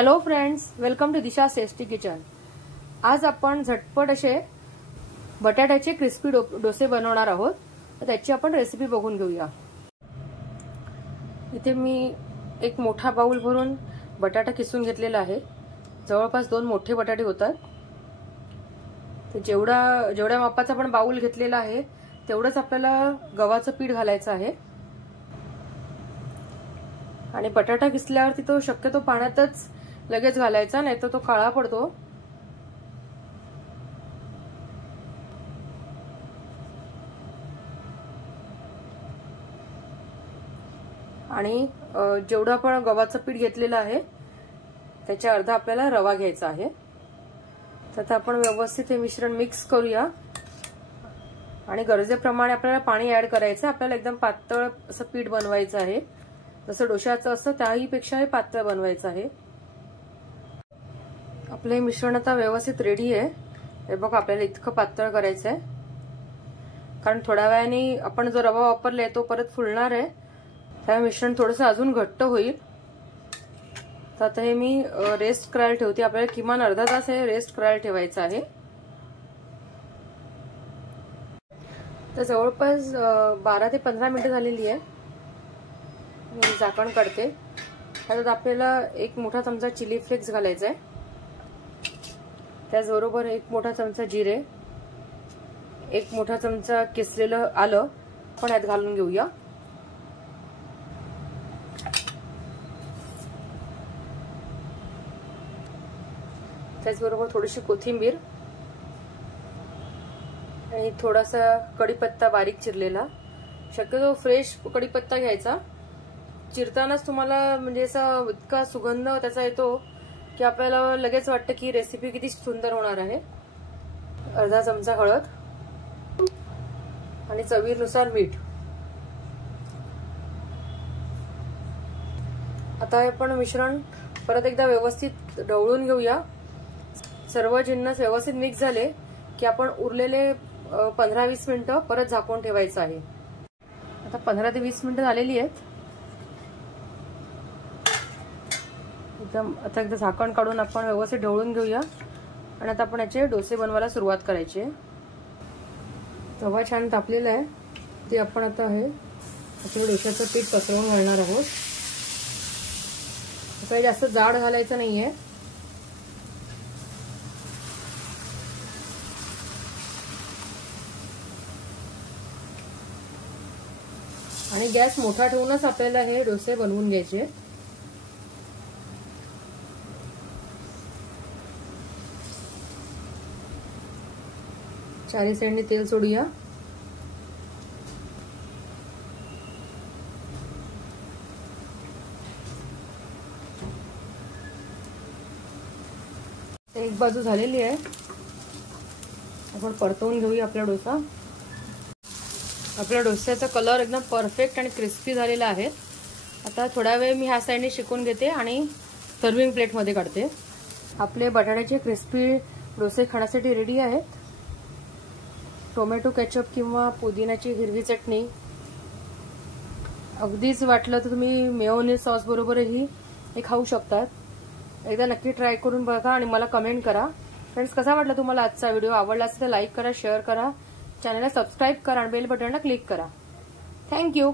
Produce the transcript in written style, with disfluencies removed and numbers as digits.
Hello friends, welcome to Disha tasty kitchen. आज आपण झटपट असे बटाट्याचे क्रिस्पी डोसे बनवणार आहोत। तर त्याची आपण रेसिपी बघून घेऊया। इथे मी एक मोठा बाउल भरून बटाटा किसून घेतलेला आहे। जवळपास 2 मोठे बटाटे होतात। तर जेवढ्या मापाचा आपण बाउल घेतलेला आहे तेवढंच आपल्याला गव्हाचं पीठ घालायचं आहे। आणि बटाटा किसल्यावरती तो शक्यतो पाण्यातच लगेच घालायचा, नाही तर तो काळा पडतो। आणि जेवढं आपण गव्हाचं पीठ घेतलेलं आहे त्याच्या अर्धा आपल्याला रवा घ्यायचा आहे। तर आता आपण व्यवस्थित हे मिश्रण मिक्स करूया आणि गरजेप्रमाणे आपल्याला पाणी ऍड करायचं। आपल्याला एकदम पातळ असं पीठ बनवायचं आहे, जसं डोशाचं असतं त्याही पेक्षा हे पातळ बनवायचं आहे। आपले मिश्रण आता व्यवस्थित रेडी आहे। हे बघा, आपल्याला इतकं पातळ करायचं आहे, कारण थोड्या वेळाने आपण जो रवा वापरलाय तो परत फुलणार आहे। त्यामुळे मिश्रण थोडंसं अजून घट्ट होईल। तर आता हे मी रेस्ट करायला ठेवते। आपल्याला किमान अर्धा तास हे रेस्ट करायला ठेवायचं आहे। तर जवळपास 12 ते 15 मिनिटं झालेली आहे। मी झाकण काढते। त्यात आपल्याला 1 मोठा चमचा चिली फ्लेक्स घालायचा आहे। त्याचबरोबर 1 मोठा चमचा जिरे, 1 मोठा चमचा किसलेलं आलं आपण यात घालून घेऊया। त्याचबरोबर थोडीशी कोथिंबीर आणि थोडासा कढीपत्ता बारीक चिरलेला। शक्यतो फ्रेश कढीपत्ता घ्यायचा। चिरतानाच तुम्हाला म्हणजे असा इतका सुगंध त्याचा येतो की आपल्याला लगेच वाटतं की रेसिपी किती सुंदर होणार आहे। अर्धा चमचा हळद आणि चवीनुसार मीठ। आता आपण मिश्रण परत एकदा व्यवस्थित ढवळून घेऊया। सर्व जिन्नस व्यवस्थित मिक्स झाले की आपण उरलेले 15-20 मिनिटं परत झाकून ठेवायचं आहे। आता 15 ते 20 मिनिटं झालेली आहेत। आता एकदा झाकण काढून आपण व्यवस्थित ढवळून घेऊया आणि आता आपण याचे डोसे बनवायला सुरुवात करायची आहे। तवा छान तापलेला आहे, ते आपण आता हे आपल्या डोश्याचं पीठ पसरवून घालणार आहोत। काही जास्त जाड घालायचं नाहीये। आणि गॅस मोठा ठेवूनच आपल्याला हे डोसे बनवून घ्यायचे। चारी साइडने तेल सोडूया। एक बाजू झालेली आहे, आपण परतवून घेऊया आपला डोसा। आपल्या डोस्याचा कलर एकदम परफेक्ट आणि क्रिस्पी झालेला आहे। आता थोडा वेळ मी ह्या साइडने शेकून घेते आणि सर्विंग प्लेट मध्ये काढते। आपले बटाट्याचे क्रिस्पी डोसे खाण्यासाठी रेडी आहेत। टोमॅटो केचप किंवा पुदिन्याची हिरवी चटणी, अगदीच वाटलं तर तुम्ही मेयोनीज सॉस बरोबरही हे खाऊ शकतात। एकदा नक्की ट्राय करून बघा आणि मला कमेंट करा। फ्रेंड्स, कसा वाटला तुम्हाला आजचा व्हिडिओ? आवडला असेल तर लाईक करा, शेअर करा, चॅनलला सबस्क्राईब करा आणि बेल बटनला क्लिक करा। थँक्यू।